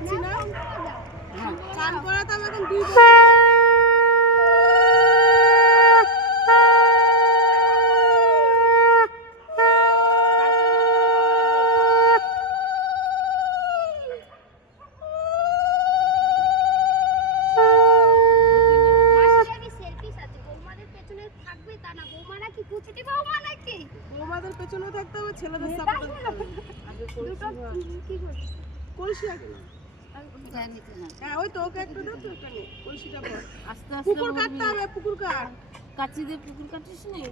পাচ্ছি না। চান করাতাম এখন 2 বৌমাদের পেছনেও থাকতে হবে, ছেলেদের সাপোর্ট করতে হবে। কলসি আগে না। হ্যাঁ ওই তো ওকে একটা দাও তো, ওটা নে কলসিটা পর। আস্তে আস্তে পুকুর কাটতে হবে, পুকুর কাট। কাচি দিয়ে পুকুর কাটিস নি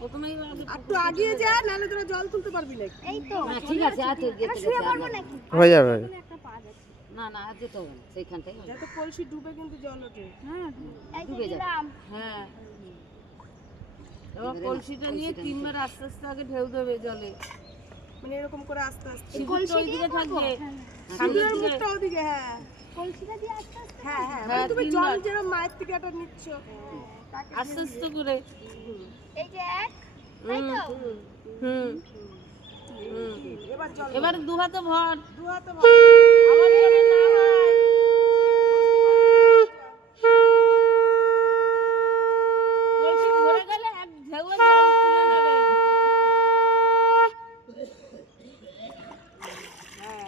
প্রথমেই একটু আগিয়ে যা, নাহলে তোরা জল তুলতে পারবি না। এই তো না ঠিক আছে আর তুই যেতে শুয়ে গেছে পড়বো নাকি? হয়ে যাবে। একটা পা যাচ্ছে। না না আর যেতে হবে না সেইখানটাই হবে। যাতে কলসি ডুবে কিন্তু জল ওঠে। হ্যাঁ এই ডুবে যাবে। দিলাম। হ্যাঁ এবার কলসিটা নিয়ে 3 বার আস্তে আস্তে আগে ঢেউ দেবে জলে। মানে এরকম করে আস্তে আস্তে। সিঁদুরটা ওইদিকে থাকবে সিঁদুরের মুখটা ওদিকে, হ্যাঁ কলসিটা দিয়ে আস্তে আস্তে হ্যাঁ হ্যাঁ। হ্যাঁ, মানে তুমি জল তিনবার। যেরকম মায়ের থেকে একটা নিচ্ছ, তাকে আস্তে আস্তে করে এই যে এক তাই তো হুম এবার জল এবার দু হাতে ভর দু হাতে আবার যেন না হয় কলসি ভরে গেলে এক ঢেউয়ে জল তুলে নেবে।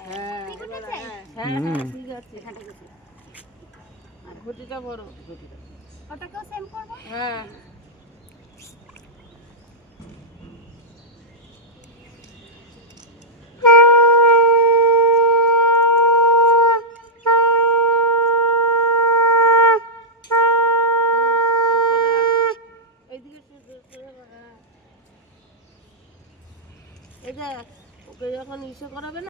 হ্যাঁ ঠিক উঠেছে? হ্যাঁ হ্যাঁ ঠিক আছে আর ঘটিটা বড় ঘটিটা ওটাকেও সেম করবো? হ্যাঁ এই দেখ ওকে যখন ইসে করাবে না